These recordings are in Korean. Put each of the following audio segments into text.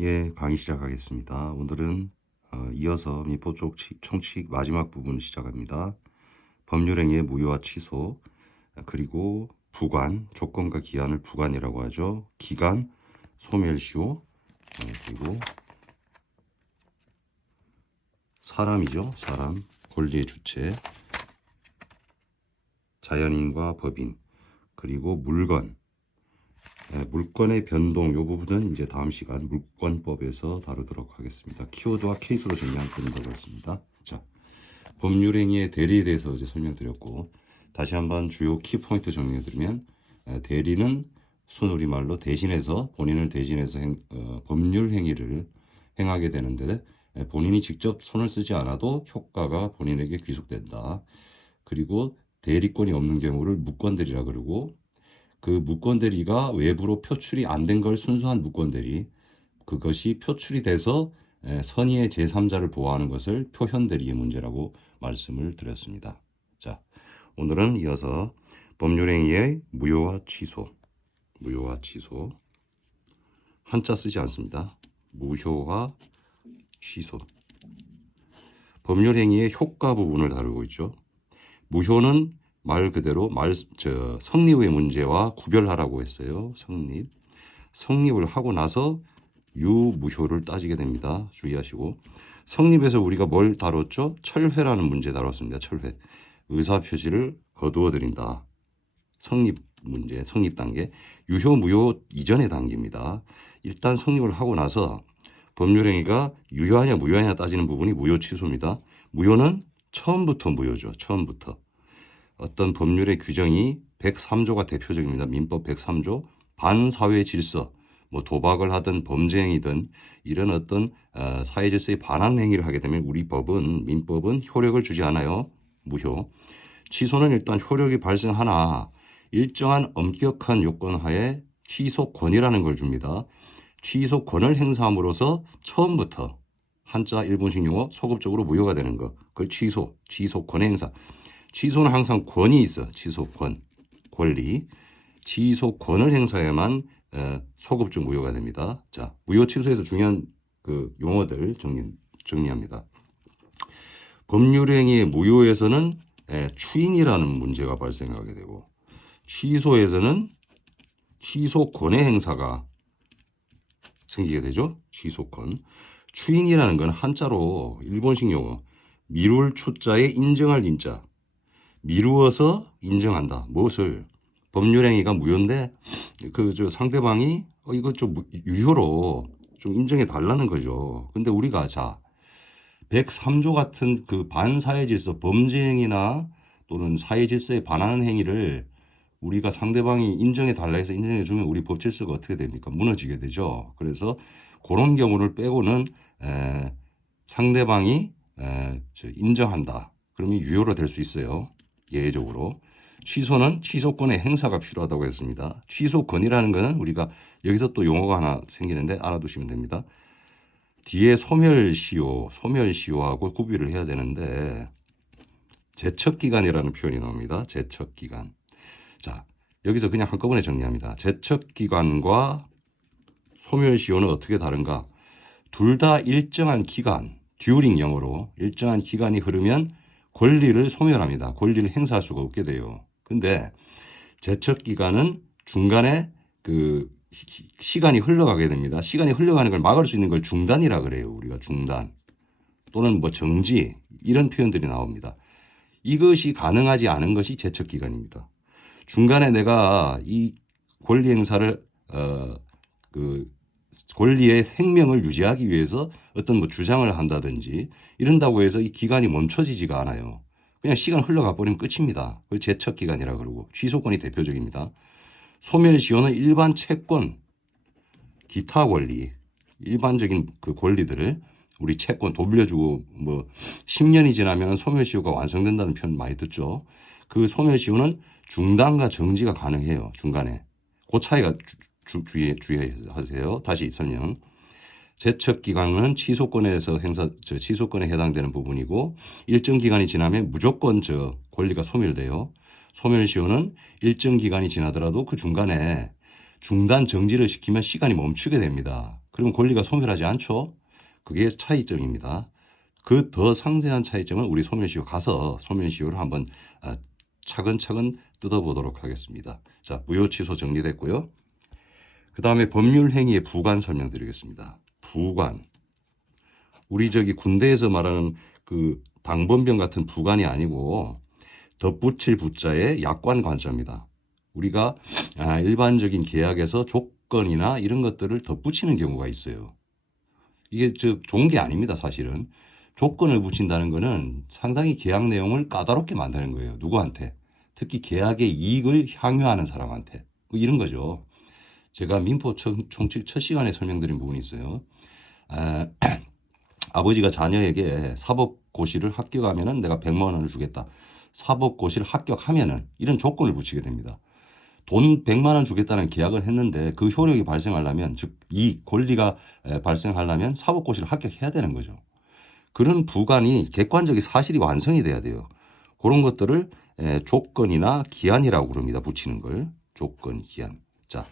예, 강의 시작하겠습니다. 오늘은 이어서 민법 총칙 마지막 부분 시작합니다. 법률행위의 무효와 취소, 그리고 부관, 조건과 기한을 부관이라고 하죠. 기간, 소멸시효, 그리고 사람이죠. 사람, 권리의 주체, 자연인과 법인, 그리고 물건, 물건의 변동 이 부분은 이제 다음 시간 물권법에서 다루도록 하겠습니다. 키워드와 케이스로 정리하면 된다고 했습니다. 자, 법률행위의 대리에 대해서 이제 설명드렸고, 다시 한번 주요 키포인트 정리해드리면, 대리는 순우리말로 대신해서 본인을 대신해서 법률 행위를 행하게 되는데, 본인이 직접 손을 쓰지 않아도 효과가 본인에게 귀속된다. 그리고 대리권이 없는 경우를 무권대리라 그러고, 그 무권대리가 외부로 표출이 안 된 걸 순수한 무권대리, 그것이 표출이 돼서 선의의 제3자를 보호하는 것을 표현대리의 문제라고 말씀을 드렸습니다. 자, 오늘은 이어서 법률행위의 무효와 취소, 한자 쓰지 않습니다. 무효와 취소. 법률행위의 효과 부분을 다루고 있죠. 무효는 말 그대로 성립의 문제와 구별하라고 했어요. 성립을 하고 나서 유무효를 따지게 됩니다. 주의하시고, 성립에서 우리가 뭘 다뤘죠? 철회라는 문제 다뤘습니다. 철회. 의사표시를 거두어 드린다. 성립 문제, 성립 단계. 유효, 무효 이전의 단계입니다. 일단 성립을 하고 나서 법률행위가 유효하냐 무효하냐 따지는 부분이 무효 취소입니다. 무효는 처음부터 무효죠. 처음부터. 어떤 법률의 규정이 103조가 대표적입니다. 민법 103조 반사회 질서, 뭐 도박을 하든 범죄 행위든 이런 어떤 사회 질서에 반하는 행위를 하게 되면 우리 민법은 효력을 주지 않아요. 무효. 취소는 일단 효력이 발생하나 일정한 엄격한 요건 하에 취소권이라는 걸 줍니다. 취소권을 행사함으로써 처음부터 한자 일본식 용어 소급적으로 무효가 되는 것. 그걸 취소권의 행사. 취소는 항상 권이 있어. 취소권, 권리. 취소권을 행사해야만 소급적 무효가 됩니다. 자, 무효 취소에서 중요한 그 용어들 정리합니다. 법률행위의 무효에서는 추인이라는 문제가 발생하게 되고, 취소에서는 취소권의 행사가 생기게 되죠. 취소권. 추인이라는 건 한자로 일본식 용어 미룰 추자에 인정할 인자. 미루어서 인정한다. 무엇을? 법률행위가 무효인데 상대방이 이거 좀 유효로 좀 인정해 달라는 거죠. 근데 우리가 103조 같은 그 반사회 질서 범죄행위나 또는 사회 질서에 반하는 행위를 우리가 상대방이 인정해 달라 해서 인정해 주면 우리 법 질서가 어떻게 됩니까? 무너지게 되죠. 그래서 그런 경우를 빼고는 상대방이 인정한다. 그러면 유효로 될 수 있어요. 예외적으로. 취소는 취소권의 행사가 필요하다고 했습니다. 취소권이라는 것은 우리가 여기서 또 용어가 하나 생기는데 알아두시면 됩니다. 뒤에 소멸시효하고 구비를 해야 되는데 제척기간이라는 표현이 나옵니다. 제척기간. 자, 여기서 그냥 한꺼번에 정리합니다. 제척기간과 소멸시효는 어떻게 다른가? 둘 다 일정한 기간, 듀링 영어로 일정한 기간이 흐르면 권리를 소멸합니다. 권리를 행사할 수가 없게 돼요. 근데 제척기간은 중간에 그 시간이 흘러가게 됩니다. 시간이 흘러가는 걸 막을 수 있는 걸 중단이라 그래요. 우리가 중단 또는 뭐 정지 이런 표현들이 나옵니다. 이것이 가능하지 않은 것이 제척기간입니다. 중간에 내가 이 권리 행사를 그 권리의 생명을 유지하기 위해서 어떤 뭐 주장을 한다든지 이런다고 해서 이 기간이 멈춰지지가 않아요. 그냥 시간 흘러가 버리면 끝입니다. 그걸 제척기간이라 그러고 취소권이 대표적입니다. 소멸시효는 일반 채권, 기타 권리, 일반적인 그 권리들을 우리 채권 돌려주고 뭐 10년이 지나면 소멸시효가 완성된다는 표현 많이 듣죠. 그 소멸시효는 중단과 정지가 가능해요. 중간에. 그 차이가 주의하세요. 다시 설명. 제척기간은 취소권에 해당되는 부분이고 일정 기간이 지나면 무조건 권리가 소멸돼요. 소멸시효는 일정 기간이 지나더라도 그 중간에 중단 정지를 시키면 시간이 멈추게 됩니다. 그러면 권리가 소멸하지 않죠. 그게 차이점입니다. 그 더 상세한 차이점은 우리 소멸시효 가서 소멸시효를 한번 차근차근 뜯어보도록 하겠습니다. 자, 무효 취소 정리됐고요. 그 다음에 법률 행위의 부관 설명드리겠습니다. 부관. 우리 군대에서 말하는 그 당번병 같은 부관이 아니고 덧붙일 부자의 약관 관자입니다. 우리가 일반적인 계약에서 조건이나 이런 것들을 덧붙이는 경우가 있어요. 이게 좋은 게 아닙니다, 사실은. 조건을 붙인다는 거는 상당히 계약 내용을 까다롭게 만드는 거예요. 누구한테? 특히 계약의 이익을 향유하는 사람한테. 뭐 이런 거죠. 제가 민법 총칙 첫 시간에 설명드린 부분이 있어요. 아버지가 자녀에게 사법고시를 합격하면은 내가 100만 원을 주겠다. 사법고시를 합격하면은 이런 조건을 붙이게 됩니다. 돈 100만 원 주겠다는 계약을 했는데 그 효력이 발생하려면, 즉 이 권리가 발생하려면 사법고시를 합격해야 되는 거죠. 그런 부관이 객관적인 사실이 완성이 돼야 돼요. 그런 것들을 조건이나 기한이라고 그럽니다. 붙이는 걸. 조건, 기한. 자,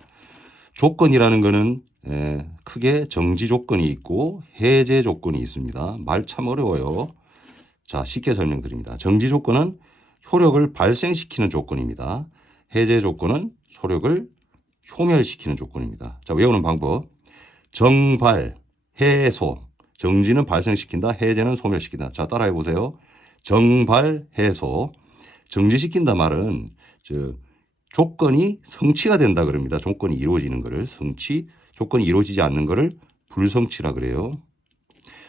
조건이라는 거는 크게 정지 조건이 있고 해제 조건이 있습니다. 말 참 어려워요. 자, 쉽게 설명드립니다. 정지 조건은 효력을 발생시키는 조건입니다. 해제 조건은 효력을 소멸시키는 조건입니다. 자, 외우는 방법. 정발, 해소. 정지는 발생시킨다. 해제는 소멸시킨다. 자, 따라해 보세요. 정발, 해소. 정지시킨다 말은 조건이 성취가 된다 그럽니다. 조건이 이루어지는 것을 성취, 조건이 이루어지지 않는 것을 불성취라 그래요.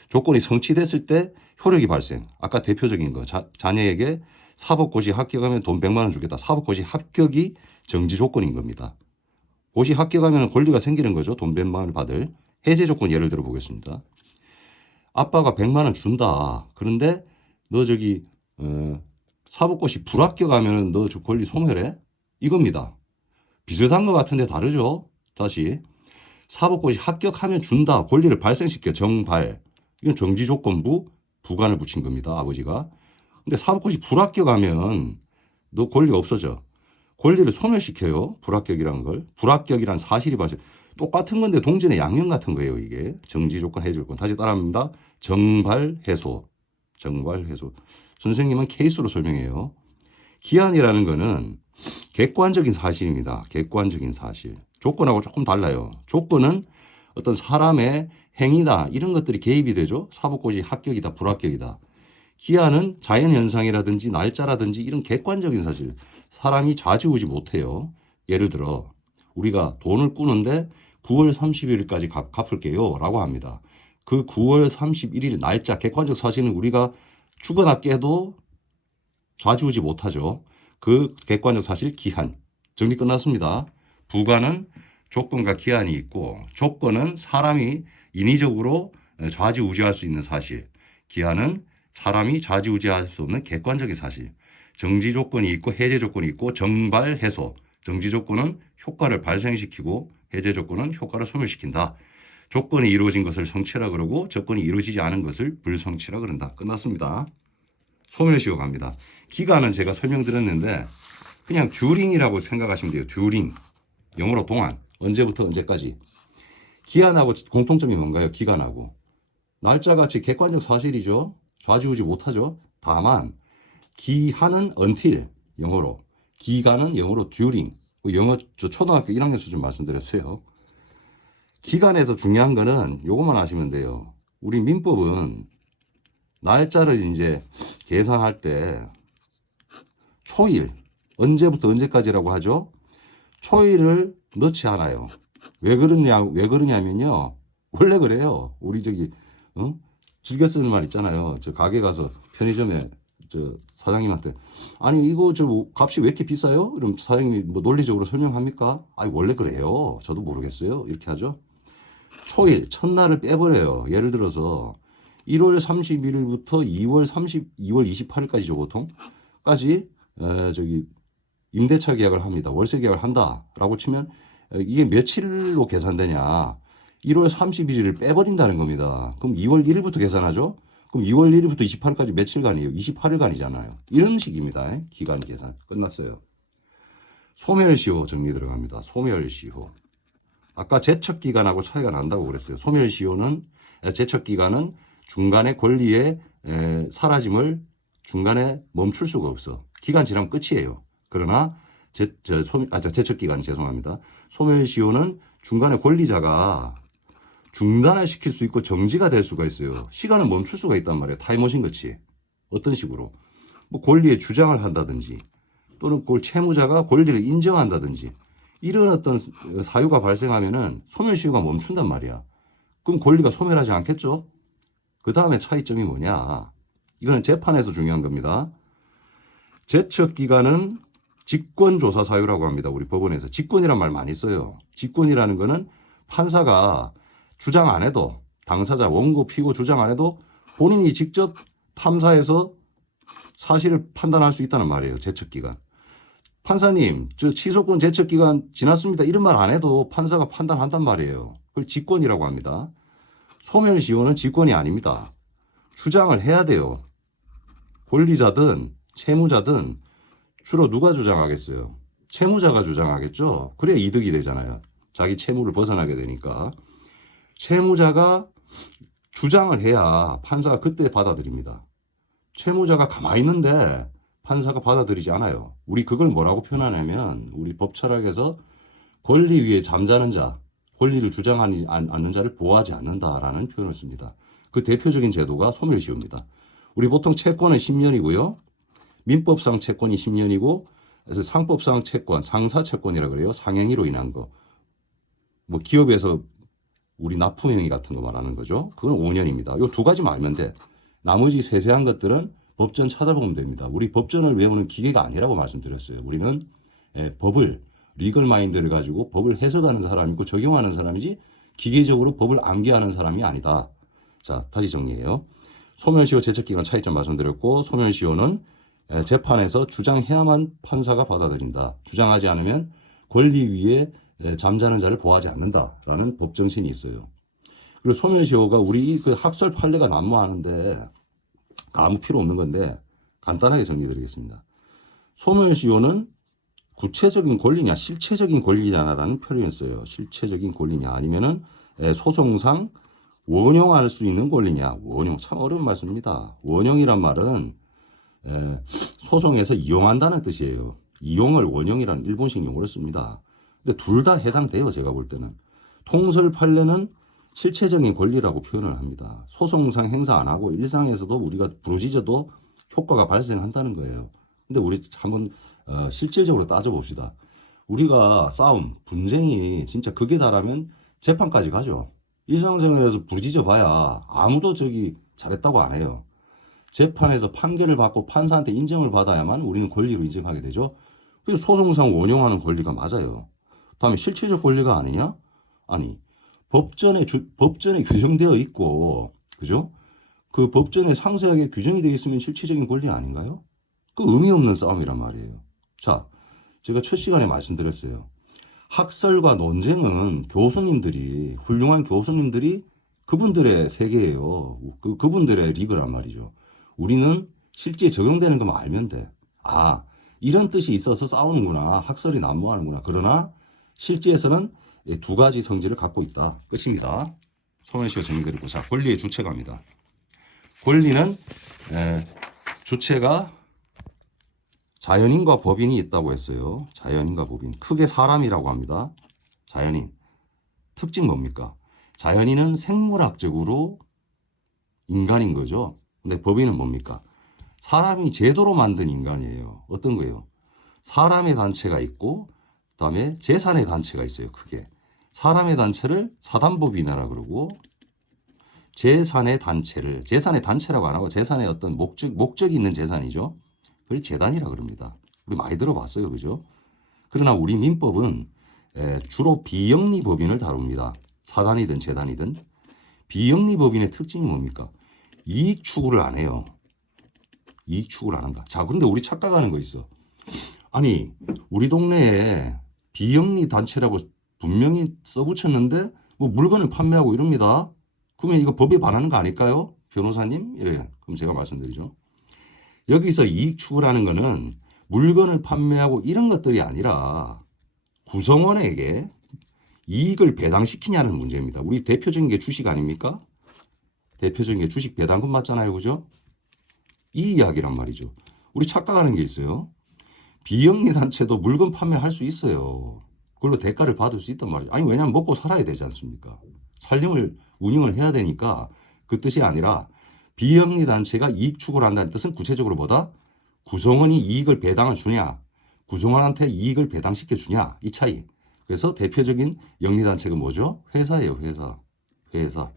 조건이 성취됐을 때 효력이 발생. 아까 대표적인 거. 자녀에게 사법고시 합격하면 돈 100만 원 주겠다. 사법고시 합격이 정지 조건인 겁니다. 고시 합격하면 권리가 생기는 거죠. 돈 100만 원을 받을. 해제 조건 예를 들어 보겠습니다. 아빠가 100만 원 준다. 그런데 너 사법고시 불합격하면 너 권리 소멸해? 이겁니다. 비슷한 것 같은데 다르죠? 다시. 사법고시 합격하면 준다. 권리를 발생시켜. 정발. 이건 정지조건부 부관을 붙인 겁니다. 아버지가. 근데 사법고시 불합격하면 너 권리가 없어져. 권리를 소멸시켜요. 불합격이라는 걸. 불합격이란 사실이 발생. 똑같은 건데 동전의 양면 같은 거예요. 이게. 정지조건, 해제조건. 다시 따라합니다. 정발, 해소. 정발, 해소. 선생님은 케이스로 설명해요. 기한이라는 거는 객관적인 사실입니다. 객관적인 사실. 조건하고 조금 달라요. 조건은 어떤 사람의 행위다 이런 것들이 개입이 되죠. 사법고시 합격이다 불합격이다. 기한은 자연현상이라든지 날짜라든지 이런 객관적인 사실. 사람이 좌지우지 못해요. 예를 들어 우리가 돈을 꾸는데 9월 31일까지 갚을게요 라고 합니다. 그 9월 31일 날짜 객관적 사실은 우리가 죽어났게 해도 좌지우지 못하죠. 그 객관적 사실 기한. 정리 끝났습니다. 부관은 조건과 기한이 있고 조건은 사람이 인위적으로 좌지우지할 수 있는 사실. 기한은 사람이 좌지우지할 수 없는 객관적인 사실. 정지 조건이 있고 해제 조건이 있고 정발, 해소. 정지 조건은 효과를 발생시키고 해제 조건은 효과를 소멸시킨다. 조건이 이루어진 것을 성취라 그러고 조건이 이루어지지 않은 것을 불성취라 그런다. 끝났습니다. 소멸시효 갑니다. 기간은 제가 설명드렸는데 그냥 듀링이라고 생각하시면 돼요. 듀링. 영어로 동안. 언제부터 언제까지. 기한하고 공통점이 뭔가요? 기간하고. 날짜같이 객관적 사실이죠. 좌지우지 못하죠. 다만 기한은 until 영어로. 기간은 영어로 during. 영어 저 초등학교 1학년 수준 말씀드렸어요. 기간에서 중요한 거는 요것만 아시면 돼요. 우리 민법은 날짜를 이제 계산할 때 초일, 언제부터 언제까지라고 하죠? 초일을 넣지 않아요. 왜 그러냐면요. 원래 그래요. 우리 즐겨 쓰는 말 있잖아요. 저 가게 가서 편의점에 사장님한테 아니 이거 값이 왜 이렇게 비싸요? 그럼 사장님이 뭐 논리적으로 설명합니까? 아니 원래 그래요. 저도 모르겠어요. 이렇게 하죠. 초일, 첫날을 빼버려요. 예를 들어서 1월 31일부터 2월 28일까지죠, 보통까지 임대차 계약을 합니다. 월세 계약을 한다라고 치면 이게 며칠로 계산되냐? 1월 31일을 빼버린다는 겁니다. 그럼 2월 1일부터 계산하죠? 그럼 2월 1일부터 28일까지 며칠간이에요? 28일간이잖아요. 이런 식입니다. 기간 계산. 끝났어요. 소멸시효 정리 들어갑니다. 소멸시효. 아까 제척기간하고 차이가 난다고 그랬어요. 소멸시효는 제척기간은 중간에 권리의 사라짐을 중간에 멈출 수가 없어. 기간 지나면 끝이에요. 그러나 제척기간은 죄송합니다. 소멸시효는 중간에 권리자가 중단을 시킬 수 있고 정지가 될 수가 있어요. 시간을 멈출 수가 있단 말이에요. 타임머신 같이. 어떤 식으로? 뭐 권리에 주장을 한다든지 또는 채무자가 권리를 인정한다든지 이런 어떤 사유가 발생하면은 소멸시효가 멈춘단 말이야. 그럼 권리가 소멸하지 않겠죠? 그 다음에 차이점이 뭐냐? 이거는 재판에서 중요한 겁니다. 제척기간은 직권조사 사유라고 합니다. 우리 법원에서. 직권이란 말 많이 써요. 직권이라는 거는 판사가 주장 안 해도 당사자 원고 피고 주장 안 해도 본인이 직접 탐사해서 사실을 판단할 수 있다는 말이에요. 제척기간. 판사님, 저 취소권 제척기간 지났습니다. 이런 말 안 해도 판사가 판단한단 말이에요. 그걸 직권이라고 합니다. 소멸시효는 직권이 아닙니다. 주장을 해야 돼요. 권리자든 채무자든 주로 누가 주장하겠어요? 채무자가 주장하겠죠. 그래야 이득이 되잖아요. 자기 채무를 벗어나게 되니까. 채무자가 주장을 해야 판사가 그때 받아들입니다. 채무자가 가만히 있는데 판사가 받아들이지 않아요. 우리 그걸 뭐라고 표현하냐면 우리 법 철학에서 권리 위에 잠자는 자, 권리를 주장하지 않는 자를 보호하지 않는다라는 표현을 씁니다. 그 대표적인 제도가 소멸시효입니다. 우리 보통 채권은 10년이고요. 민법상 채권이 10년이고 그래서 상법상 채권, 상사채권이라 그래요. 상행위로 인한 거. 뭐 기업에서 우리 납품행위 같은 거 말하는 거죠. 그건 5년입니다. 이 두 가지만 알면 돼. 나머지 세세한 것들은 법전 찾아보면 됩니다. 우리 법전을 외우는 기계가 아니라고 말씀드렸어요. 우리는 법을 리걸 마인드를 가지고 법을 해석하는 사람이고 적용하는 사람이지 기계적으로 법을 암기하는 사람이 아니다. 자, 다시 정리해요. 소멸시효 제척기간 차이점 말씀드렸고 소멸시효는 재판에서 주장해야만 판사가 받아들인다. 주장하지 않으면 권리 위에 잠자는 자를 보호하지 않는다라는 법 정신이 있어요. 그리고 소멸시효가 우리 그 학설 판례가 난무하는데 아무 필요 없는 건데 간단하게 정리드리겠습니다. 소멸시효는 구체적인 권리냐 실체적인 권리냐라는 표현을 써요. 실체적인 권리냐 아니면은 소송상 원용할 수 있는 권리냐. 원용 참 어려운 말씀입니다. 원용이란 말은 소송에서 이용한다는 뜻이에요. 이용을 원용이라는 일본식 용어를 씁니다. 근데 둘 다 해당돼요. 제가 볼 때는. 통설 판례는 실체적인 권리라고 표현을 합니다. 소송상 행사 안 하고 일상에서도 우리가 부르짖어도 효과가 발생한다는 거예요. 근데 우리 한번 실질적으로 따져봅시다. 우리가 싸움, 분쟁이 진짜 극에 달하면 재판까지 가죠. 일상생활에서 부르짖어 봐야 아무도 저기 잘했다고 안 해요. 재판에서 판결을 받고 판사한테 인정을 받아야만 우리는 권리로 인정하게 되죠. 그래서 소송상 원용하는 권리가 맞아요. 다음에 실체적 권리가 아니냐? 아니, 법전에 규정되어 있고, 그죠? 그 법전에 상세하게 규정이 되어 있으면 실체적인 권리 아닌가요? 그 의미 없는 싸움이란 말이에요. 자, 제가 첫 시간에 말씀드렸어요. 학설과 논쟁은 교수님들이, 훌륭한 교수님들이 그분들의 세계예요. 그분들의 리그란 말이죠. 우리는 실제 적용되는 것만 알면 돼. 아, 이런 뜻이 있어서 싸우는구나. 학설이 난무하는구나. 그러나 실제에서는 두 가지 성질을 갖고 있다. 끝입니다. 소멸시효 정리드리고 자, 권리의 주체가입니다. 권리는 주체가 자연인과 법인이 있다고 했어요. 자연인과 법인. 크게 사람이라고 합니다. 자연인. 특징 뭡니까? 자연인은 생물학적으로 인간인 거죠. 근데 법인은 뭡니까? 사람이 제도로 만든 인간이에요. 어떤 거예요? 사람의 단체가 있고 그다음에 재산의 단체가 있어요. 크게. 사람의 단체를 사단법인이라 그러고 재산의 단체라고 안 하고 재산의 어떤 목적이 있는 재산이죠. 그걸 재단이라 그럽니다. 우리 많이 들어봤어요. 그죠? 그러나 우리 민법은 주로 비영리 법인을 다룹니다. 사단이든 재단이든. 비영리 법인의 특징이 뭡니까? 이익 추구를 안 해요. 이익 추구를 안 한다. 자, 근데 우리 착각하는 거 있어. 아니, 우리 동네에 비영리 단체라고 분명히 써붙였는데 뭐 물건을 판매하고 이럽니다. 그러면 이거 법에 반하는 거 아닐까요? 변호사님? 이래. 그럼 제가 말씀드리죠. 여기서 이익 추구라는 거는 물건을 판매하고 이런 것들이 아니라 구성원에게 이익을 배당시키냐는 문제입니다. 우리 대표적인 게 주식 아닙니까? 대표적인 게 주식 배당금 맞잖아요. 그죠? 이 이야기란 말이죠. 우리 착각하는 게 있어요. 비영리 단체도 물건 판매할 수 있어요. 그걸로 대가를 받을 수 있단 말이죠. 아니 왜냐하면 먹고 살아야 되지 않습니까? 살림을 운영을 해야 되니까 그 뜻이 아니라 비영리 단체가 이익 추구를 한다는 뜻은 구체적으로 뭐다? 구성원이 이익을 배당을 주냐, 구성원한테 이익을 배당시켜 주냐 이 차이. 그래서 대표적인 영리 단체가 뭐죠? 회사예요. 회사.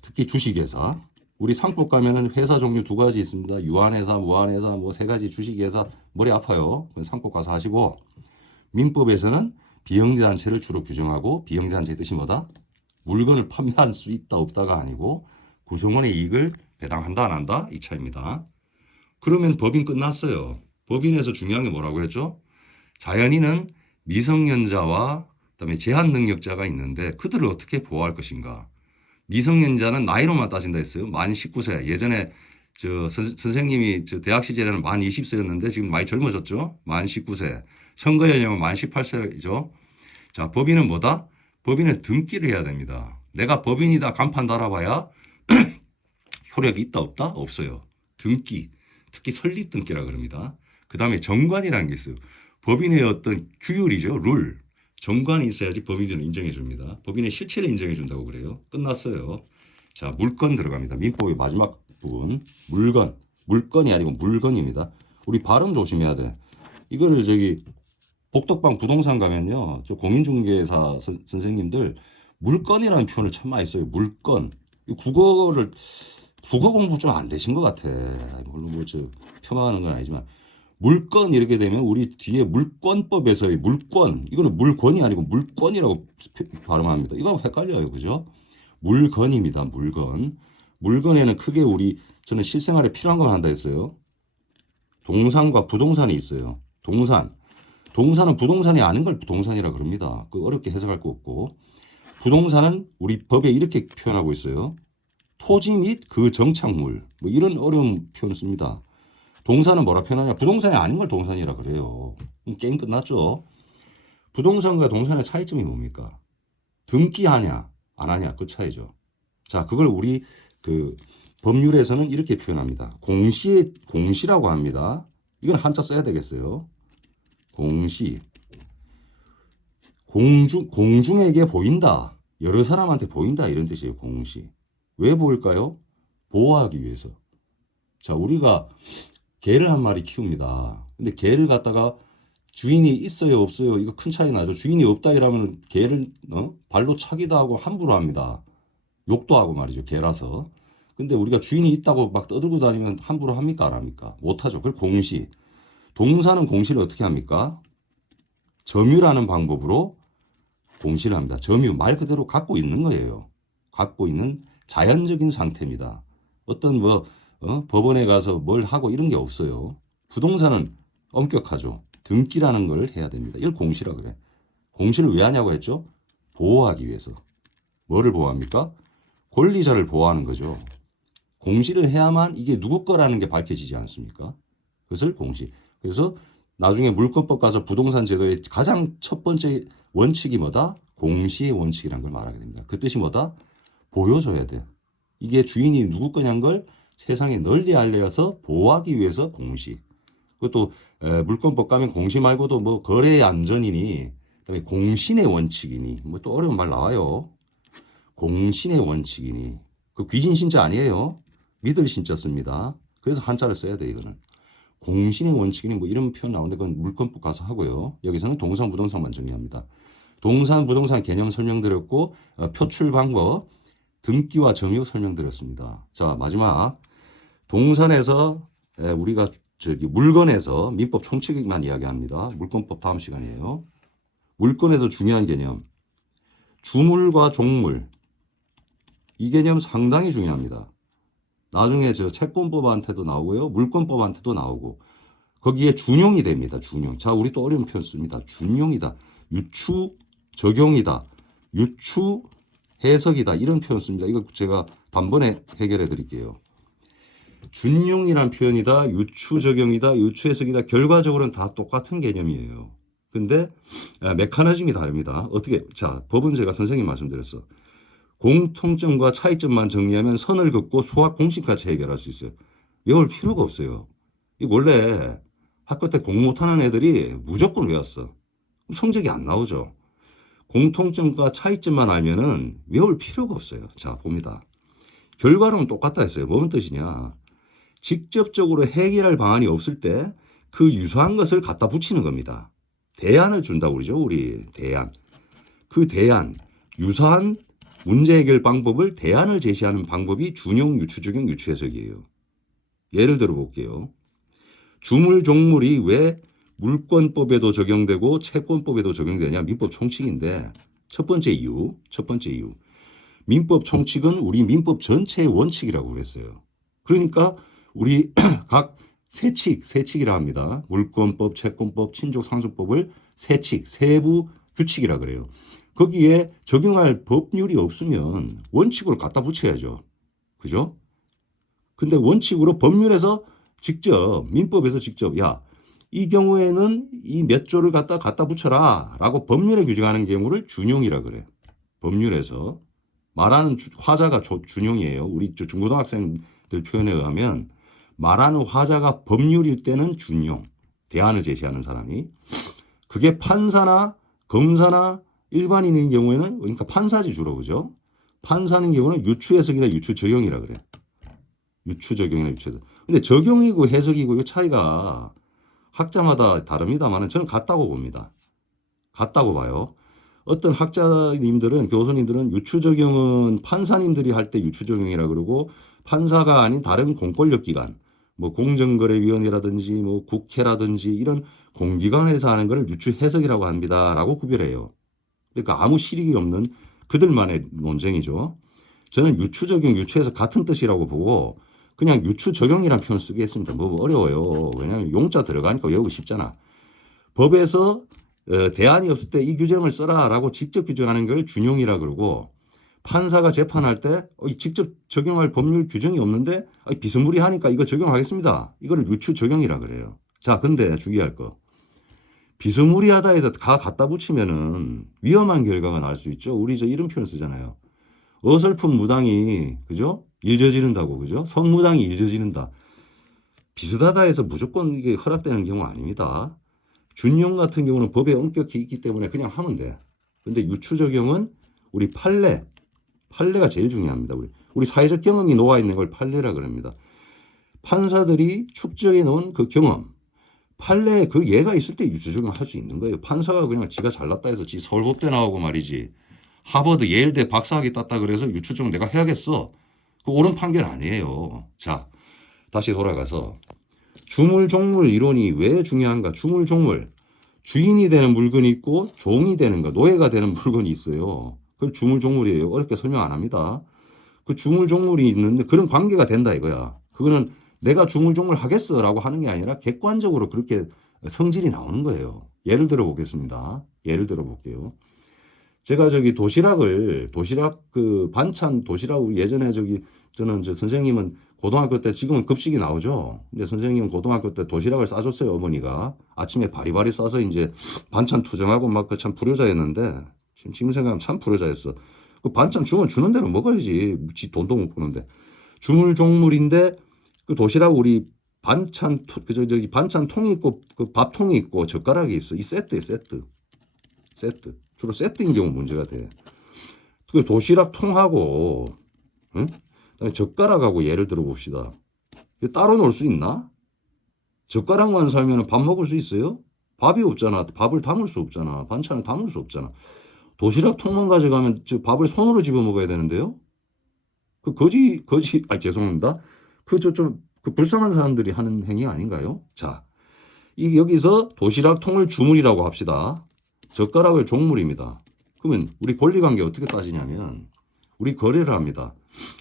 특히 주식회사. 우리 상법 가면은 회사 종류 두 가지 있습니다. 유한회사, 무한회사 뭐 세 가지 주식회사. 머리 아파요. 상법 가서 하시고, 민법에서는 비영리단체를 주로 규정하고, 비영리단체의 뜻이 뭐다? 물건을 판매할 수 있다 없다가 아니고 구성원의 이익을 배당한다 안 한다 이 차이입니다. 그러면 법인 끝났어요. 법인에서 중요한 게 뭐라고 했죠? 자연인은 미성년자와 그다음에 제한 능력자가 있는데 그들을 어떻게 보호할 것인가? 미성년자는 나이로만 따진다 했어요. 만 19세. 예전에 선생님이 대학 시절에는 만 20세였는데 지금 많이 젊어졌죠. 만 19세. 선거 연령은 만 18세죠. 자, 법인은 뭐다? 법인은 등기를 해야 됩니다. 내가 법인이다 간판 달아봐야 효력이 있다 없다? 없어요. 등기. 특히 설립 등기라 그럽니다. 그 다음에 정관이라는 게 있어요. 법인의 어떤 규율이죠. 룰. 정관이 있어야지 법인을 인정해 줍니다. 법인의 실체를 인정해 준다고 그래요. 끝났어요. 자, 물건 들어갑니다. 민법의 마지막 부분. 물건. 물건이 아니고 물건입니다. 우리 발음 조심해야 돼. 이거를 복덕방 부동산 가면요. 저 공인중개사 선생님들 물건이라는 표현을 참 많이 써요. 물건. 국어 공부 좀 안 되신 것 같아. 물론 폄하하는 건 아니지만. 물건 이렇게 되면 우리 뒤에 물권법에서의 물권, 이거는 물권이 아니고 물권이라고 발음합니다. 이거 헷갈려요. 그죠? 물건입니다. 물건. 물건에는 크게 저는 실생활에 필요한 걸 한다 했어요. 동산과 부동산이 있어요. 동산은 부동산이 아닌 걸 부동산이라 그럽니다. 그 어렵게 해석할 거 없고. 부동산은 우리 법에 이렇게 표현하고 있어요. 토지 및 그 정착물. 뭐 이런 어려운 표현 씁니다. 동산은 뭐라 표현하냐? 부동산이 아닌 걸 동산이라 그래요. 게임 끝났죠? 부동산과 동산의 차이점이 뭡니까? 등기하냐, 안 하냐, 그 차이죠. 자, 그걸 우리 법률에서는 이렇게 표현합니다. 공시라고 합니다. 이건 한자 써야 되겠어요. 공시. 공중에게 보인다. 여러 사람한테 보인다. 이런 뜻이에요. 공시. 왜 보일까요? 보호하기 위해서. 자, 우리가 개를 한 마리 키웁니다. 근데 개를 갖다가 주인이 있어요, 없어요? 이거 큰 차이 나죠. 주인이 없다 이러면 개를 발로 차기도 하고 함부로 합니다. 욕도 하고 말이죠. 개라서. 근데 우리가 주인이 있다고 막 떠들고 다니면 함부로 합니까? 안 합니까? 못하죠. 그걸 공시. 동사는 공시를 어떻게 합니까? 점유라는 방법으로 공시를 합니다. 점유, 말 그대로 갖고 있는 거예요. 갖고 있는 자연적인 상태입니다. 어떤 법원에 가서 뭘 하고 이런 게 없어요. 부동산은 엄격하죠. 등기라는 걸 해야 됩니다. 이걸 공시라 그래. 공시를 왜 하냐고 했죠? 보호하기 위해서. 뭐를 보호합니까? 권리자를 보호하는 거죠. 공시를 해야만 이게 누구 거라는 게 밝혀지지 않습니까? 그것을 공시. 그래서 나중에 물권법 가서 부동산 제도의 가장 첫 번째 원칙이 뭐다? 공시의 원칙이라는 걸 말하게 됩니다. 그 뜻이 뭐다? 보여줘야 돼. 이게 주인이 누구 거냐는 걸 세상에 널리 알려서 보호하기 위해서 공시. 그것도 물권법 가면 공시 말고도 뭐 거래의 안전이니, 그다음에 공신의 원칙이니, 뭐 또 어려운 말 나와요. 공신의 원칙이니. 그 귀신 신자 아니에요. 믿을 신자 씁니다. 그래서 한자를 써야 돼 이거는. 공신의 원칙이니 뭐 이런 표현 나오는데 그건 물권법 가서 하고요. 여기서는 동산 부동산만 정리합니다. 동산 부동산 개념 설명드렸고 표출 방법, 등기와 점유 설명드렸습니다. 자, 마지막 동산에서 우리가 물건에서 민법 총칙만 이야기합니다. 물권법 다음 시간이에요. 물건에서 중요한 개념, 주물과 종물. 이 개념 상당히 중요합니다. 나중에 채권법한테도 나오고요. 물권법한테도 나오고. 거기에 준용이 됩니다. 준용. 자, 우리 또 어려운 표현 씁니다. 준용이다. 유추 적용이다. 유추 해석이다. 이런 표현 씁니다. 이거 제가 단번에 해결해 드릴게요. 준용이란 표현이다. 유추 적용이다. 유추 해석이다. 결과적으로는 다 똑같은 개념이에요. 근데 메커니즘이 다릅니다. 어떻게? 자, 법은 제가 선생님 말씀드렸어. 공통점과 차이점만 정리하면 선을 긋고 수학 공식까지 해결할 수 있어요. 외울 필요가 없어요. 이 원래 학교 때 공부 못하는 애들이 무조건 외웠어. 성적이 안 나오죠. 공통점과 차이점만 알면은 외울 필요가 없어요. 자, 봅니다. 결과는 똑같다 했어요. 뭔 뜻이냐? 직접적으로 해결할 방안이 없을 때 그 유사한 것을 갖다 붙이는 겁니다. 대안을 준다고 그러죠. 우리 대안. 그 대안, 유사한 문제 해결 방법을 대안을 제시하는 방법이 준용, 유추, 적용, 유추 해석이에요. 예를 들어 볼게요. 주물, 종물이 왜 물권법에도 적용되고 채권법에도 적용되냐? 민법 총칙인데 첫 번째 이유. 민법 총칙은 우리 민법 전체의 원칙이라고 그랬어요. 그러니까 우리 각 세칙이라 합니다. 물권법, 채권법, 친족 상속법을 세부 규칙이라 그래요. 거기에 적용할 법률이 없으면 원칙으로 갖다 붙여야죠. 그죠? 근데 원칙으로 법률에서 직접, 민법에서 직접, 야, 이 경우에는 이 몇 조를 갖다 붙여라 라고 법률에 규정하는 경우를 준용이라 그래. 법률에서. 말하는 화자가 준용이에요. 우리 중고등학생들 표현에 의하면 말하는 화자가 법률일 때는 준용, 대안을 제시하는 사람이. 그게 판사나 검사나 일반인인 경우에는, 그러니까 판사지 주로, 그죠? 판사인 경우는 유추해석이나 유추적용이라 그래. 유추적용이나 유추해석. 근데 적용이고 해석이고 이 차이가 학자마다 다릅니다만 저는 같다고 봅니다. 같다고 봐요. 어떤 학자님들은, 교수님들은 유추적용은 판사님들이 할 때 유추적용이라 그러고 판사가 아닌 다른 공권력 기관, 뭐 공정거래위원회라든지 뭐 국회라든지 이런 공기관에서 하는 걸 유추해석이라고 합니다라고 구별해요. 그러니까 아무 실익이 없는 그들만의 논쟁이죠. 저는 유추적용, 유추해석 같은 뜻이라고 보고 그냥 유추적용이라는 표현을 쓰겠습니다. 뭐 어려워요. 왜냐하면 용자 들어가니까 외우기 쉽잖아. 법에서 대안이 없을 때 이 규정을 써라라고 직접 규정하는 걸 준용이라 그러고 판사가 재판할 때 직접 적용할 법률 규정이 없는데 비스무리하니까 이거 적용하겠습니다. 이거를 유추 적용이라 그래요. 자, 근데 주의할 거. 비스무리하다 해서 다 갖다 붙이면은 위험한 결과가 날 수 있죠. 우리 이런 표현 쓰잖아요. 어설픈 무당이, 그죠? 일 저지른다고, 그죠? 선무당이 일 저지른다. 비슷하다 해서 무조건 이게 허락되는 경우 아닙니다. 준용 같은 경우는 법에 엄격히 있기 때문에 그냥 하면 돼. 근데 유추 적용은 우리 판례가 제일 중요합니다. 우리 사회적 경험이 녹아있는 걸 판례라 그럽니다. 판사들이 축적해 놓은 그 경험, 판례에 그 예가 있을 때 유추 적용할 수 있는 거예요. 판사가 그냥 지가 잘났다 해서 지 서울법대 나오고 말이지. 하버드, 예일대 박사학위 땄다 그래서 유추 적용 내가 해야겠어. 그 옳은 판결 아니에요. 자, 다시 돌아가서 주물, 종물 이론이 왜 중요한가? 주물, 종물. 주인이 되는 물건이 있고 종이 되는 거, 노예가 되는 물건이 있어요. 그걸 주물, 종물이에요. 어렵게 설명 안 합니다. 그 주물, 종물이 있는데 그런 관계가 된다 이거야. 그거는 내가 주물, 종물 하겠어라고 하는 게 아니라 객관적으로 그렇게 성질이 나오는 거예요. 예를 들어 보겠습니다. 예를 들어 볼게요. 제가 도시락 그 반찬 도시락 예전에 저는 선생님은 고등학교 때 지금은 급식이 나오죠. 근데 선생님은 고등학교 때 도시락을 싸줬어요. 어머니가 아침에 바리바리 싸서 이제 반찬 투정하고 막 그 참 불효자였는데 지금 생각하면 참 불효자였어. 그 반찬 주면 주는 대로 먹어야지. 지 돈도 못 버는데. 주물종물인데 그 도시락 우리 반찬 반찬통이 있고 그 밥통이 있고 젓가락이 있어. 이 세트에 세트. 주로 세트인 경우 문제가 돼. 그 도시락 통하고, 응? 그다음에 젓가락하고 예를 들어 봅시다. 이거 따로 놓을 수 있나? 젓가락만 살면 밥 먹을 수 있어요? 밥이 없잖아. 밥을 담을 수 없잖아. 반찬을 담을 수 없잖아. 도시락 통만 가져가면 밥을 손으로 집어 먹어야 되는데요? 그 죄송합니다. 그 불쌍한 사람들이 하는 행위 아닌가요? 자, 여기서 도시락 통을 주물이라고 합시다. 젓가락을 종물입니다. 그러면 우리 권리관계 어떻게 따지냐면 우리 거래를 합니다.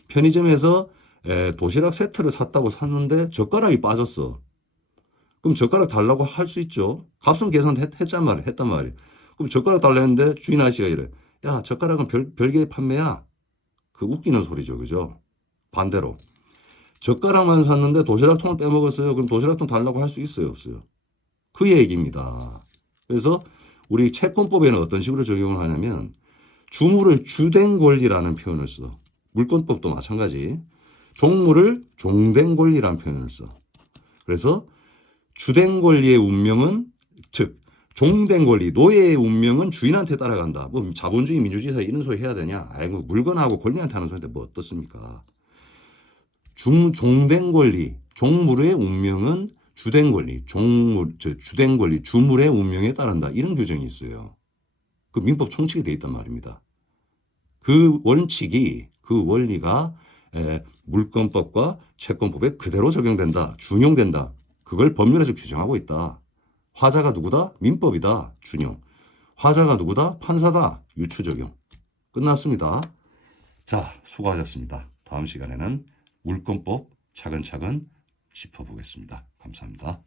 편의점에서 도시락 세트를 샀는데 젓가락이 빠졌어. 그럼 젓가락 달라고 할 수 있죠. 값은 했단 말이에요. 그럼 젓가락 달라 했는데 주인 아저씨가 이래. 야, 젓가락은 별개의 판매야. 그 웃기는 소리죠. 그죠? 반대로. 젓가락만 샀는데 도시락통을 빼먹었어요. 그럼 도시락통 달라고 할 수 있어요? 없어요? 그 얘기입니다. 그래서 우리 채권법에는 어떤 식으로 적용을 하냐면 주물을 주된 권리라는 표현을 써. 물권법도 마찬가지. 종물을 종된 권리라는 표현을 써. 그래서 주된 권리의 운명은 즉 종된 권리, 노예의 운명은 주인한테 따라간다. 뭐 자본주의, 민주주의 사이 이런 소리 해야 되냐? 아이고 물건하고 권리한테 하는 소리인데 뭐 어떻습니까? 종된 권리, 종물의 운명은 주된 권리, 주된 권리, 주물의 운명에 따른다. 이런 규정이 있어요. 그 민법 총칙이 돼 있단 말입니다. 그 원칙이, 그 원리가 물권법과 채권법에 그대로 적용된다, 준용된다. 그걸 법률에서 규정하고 있다. 화자가 누구다? 민법이다. 준용. 화자가 누구다? 판사다. 유추 적용. 끝났습니다. 자, 수고하셨습니다. 다음 시간에는 물권법 차근차근 짚어보겠습니다. 감사합니다.